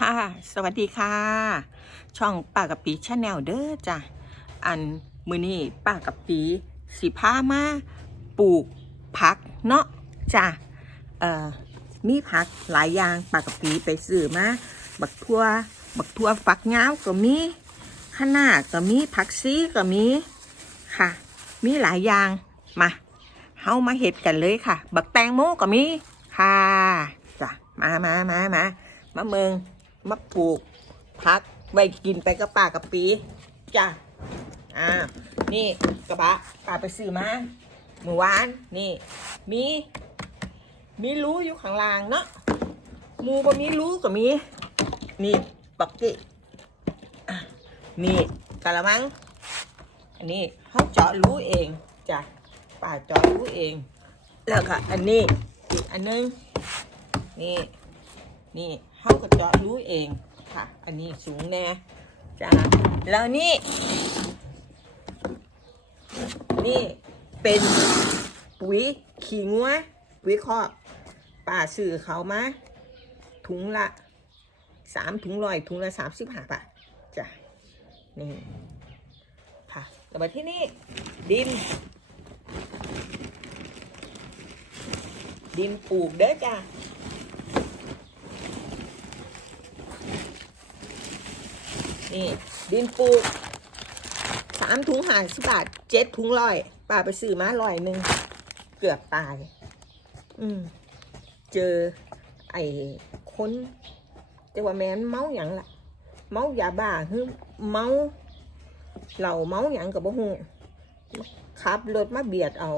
ค่ะ สวัสดีค่ะ ช่องป้ากับปีชาแนลเด้อจ้ะ อันมือนี้ป้ากับปีสิพามาปลูกผักเนาะจ้ะ เอ่อ มีผักหลายอย่างป้ากับปีไปซื้อมา บักทั่ว บักทั่วฝักยาก็มีข้าหน้าก็มีผักซีก็มีค่ะ มีหลายอย่าง มาเฮามาเห็ดกันเลยค่ะ บักแตงโมก็มีค่ะจ้ะ มามามามามาเมือง มาปลูกพักไว้กินไปกับป่ากับปีจ้ะอ่านี่กระบะป่าไปซื้อมาเมื่อวานนี่ มีมีรู้อยู่ข้างล่างเนาะมูบ่มีรู้ก็มี นี่ปักกินี่กะละมัง อันนี้เขาเจาะรู้เองจ้ะป่าเจาะรู้เอง แล้วก็อันนี้อีกอันนึงนี่นี่ เขาก็เจาะรู้เองค่ะ อันนี้สูงแน่จ้ะแล้วนี่นี่เป็นปุ๋ยขี้งัวปุ๋ยคอกป่าซื้อเขามาถุงละสามถุงลอยถุงละสามสิบห้าบาทจ้ะนี่ค่ะแล้วมาที่นี่ดิน ดินปลูกเด้อจ้ะ นี่ ดินปูสามถุงห้าสิบบาทเจ็ดถุงร้อยป้าไปซื้อมาร้อยหนึ่งเกือบตาย อืม เจอไอ้คนจะว่าแมนเมาหยังละเมายาบ้าคือเมาเหล่าเมาหยังกับบ่ฮู้ขับรถมาเบียดเอา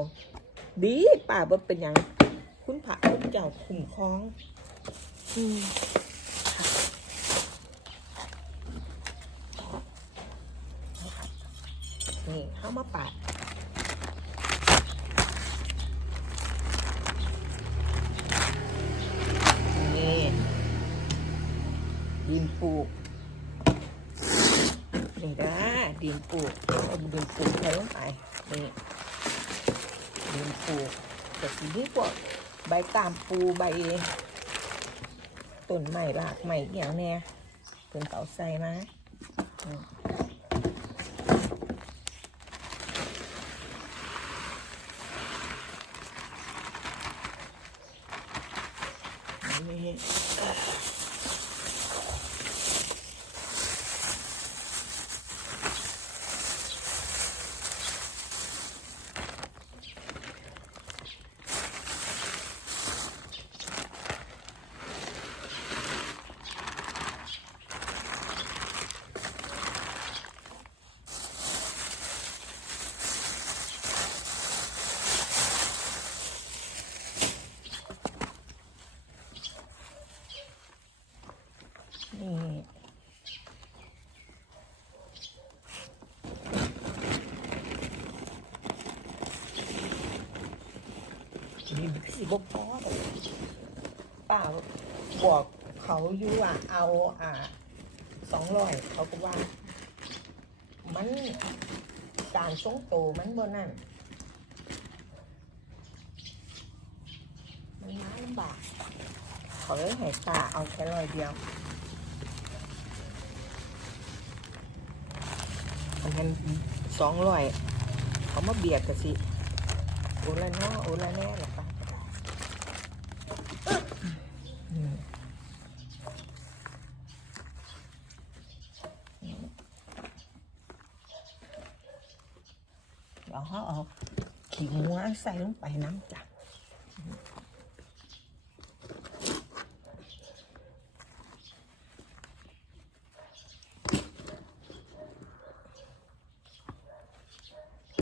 ดีป้าบ่เป็นหยังคุณพระคุณเจ้าคุ้มครอง อืมค่ะ นี่เข้ามาปาดนี่ดินปลูกนี่นะดินปลูกเอาดินปลูกใส่ลงไปนี่ดินปลูกแต่ทีนี้พวกใบตามปูใบต้นไม้รากไม้อหย่างเนี้ยเป็นเตาใส่มาอืมนี่นี่ดิน สิบพอเลยป้าบอกเขาอยู่ว่าเอาอ่าสองร้อยเขาก็ว่า มันการทรงโตมันบ่นั่นมันมาลำบากเขาเลยให้ป้าเอาแค่ร้อยเดียวอันนั้นสองร้อยเขามาเบียดกันสิ โอละเนาะโอละแน่หรอปะอืม เดี๋ยวเขาเอาขิงงัวใส่ลงไปน้ำจ้ะ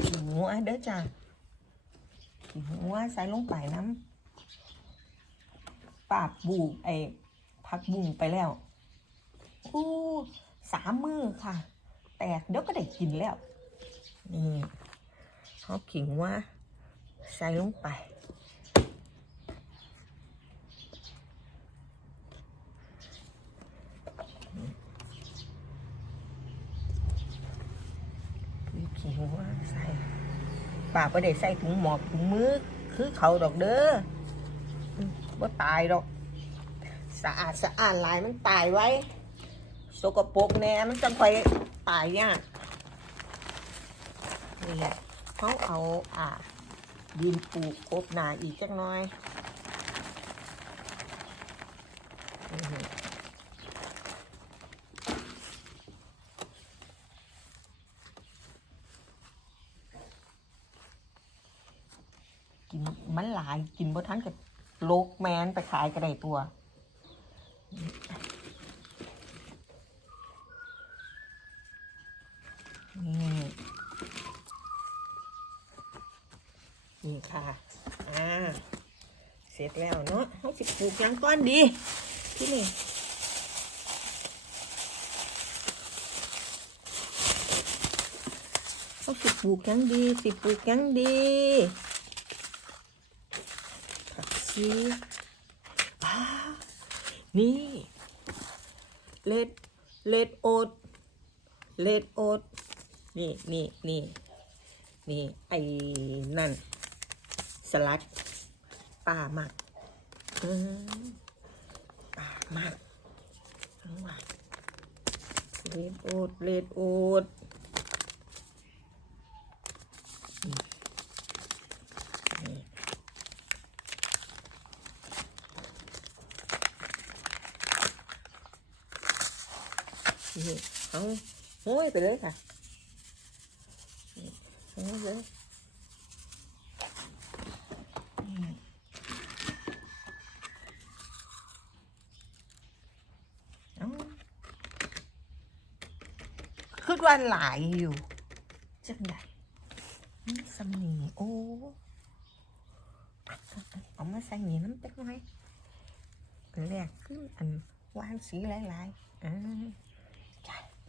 ขิงงัวเด้อจ้ะขิงงัวใส่ลงไปน้ำ ปาบบูไอ้พักบุงไปแล้วอู้สามมือค่ะ แตกเดี๋ยวก็ได้กินแล้ว นี่เขาขิงว่าใส่ลงไป ขิงว่าใส่ป่าประเดี๋ยวใส่ถุงหมอกถุงมือคือเขาดอกเด้อ บ่ตายดอก สะอาดสะอาดหลายมันตายไว้ สกปรกแน่มันจังค่อยตายยากนี่แหละเขาเอาอ่าดินปลูกกบหนาอีกจักหน้อยกินมันหลายกินบ่ทันกับ ลกแมนไปขายก็ไดตัว นี่ นี่ค่ะ อ่า เสร็จแล้วเนาะเขาสิปลูกยังก้อนดี ที่นี่เขาสิปลูกยังดี สิปลูกยังดี ผักชีอ่านี่เลดเลดโอดเลดโอดนี่นี่นี่นี่ไอ้นั่น สลัดป่าหมักอืมป่าหมักทั้งวันเลดโอดเลดโอดนี่นี่ นี่เอาโอ้ยไปเลยค่ะนี่โอ้ยเลยเอ้าคือว่าหลายอยู่จังใด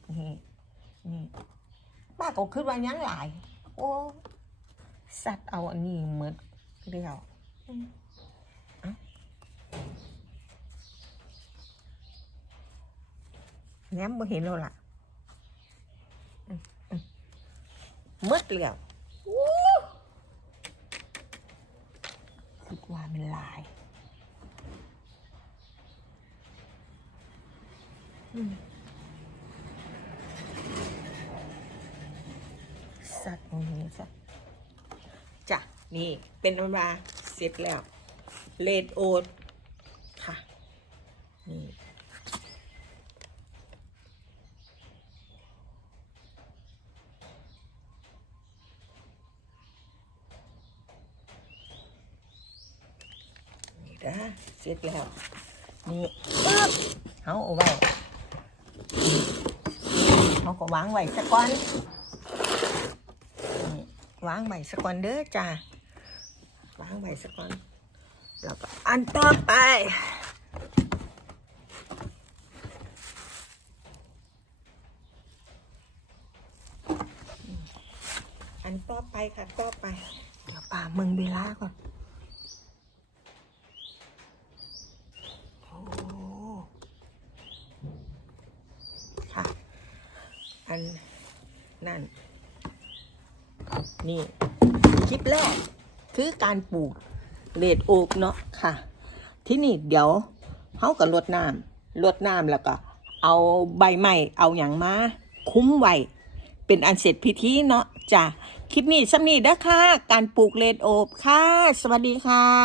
นี่สำนีโอ้เอามาใส่หนีน้ำจักหน่อยอันแรกคืออันวางสีหลายๆอ่าจ้ะนี่นี่ป้าก็คือว่ายังหลาย โอ้สัตว์เอาอันนี้เหมือดเดียวอืมเอ้าแง้มบ่เห็นแล้วล่ะอืมอืมมืดแล้วคิดว่ามันลาย อืม สัตว์มันนี้สัตว์จ้ะนี่เป็นอันว่าเสร็จแล้วเลดโอดค่ะนี่นี่นะเสร็จแล้ว นี่ปึ๊บเขาเอาไว้เขาก็วางไว้สักก่อน วางไว้สักก่อนเด้อจ้าวางไว้สักก่อนแล้วก็อันต่อไปอันต่อไปค่ะต่อไป เดี๋ยวป่ามึงเวลาก่อนโอ้ค่ะอัน นี่ คลิปแรก คือการปลูกเลดโอกเนาะค่ะ ที่นี่เดี๋ยวเขากับลดน้ำลดน้ำแล้วก็ เอาใบใหม่เอาอย่างมา คุ้มไว้เป็นอันเสร็จพิธีเนาะจ้ะคลิปนี้สำนีเด้อค่ะ การปลูกเลดโอบค่ะ สวัสดีค่ะ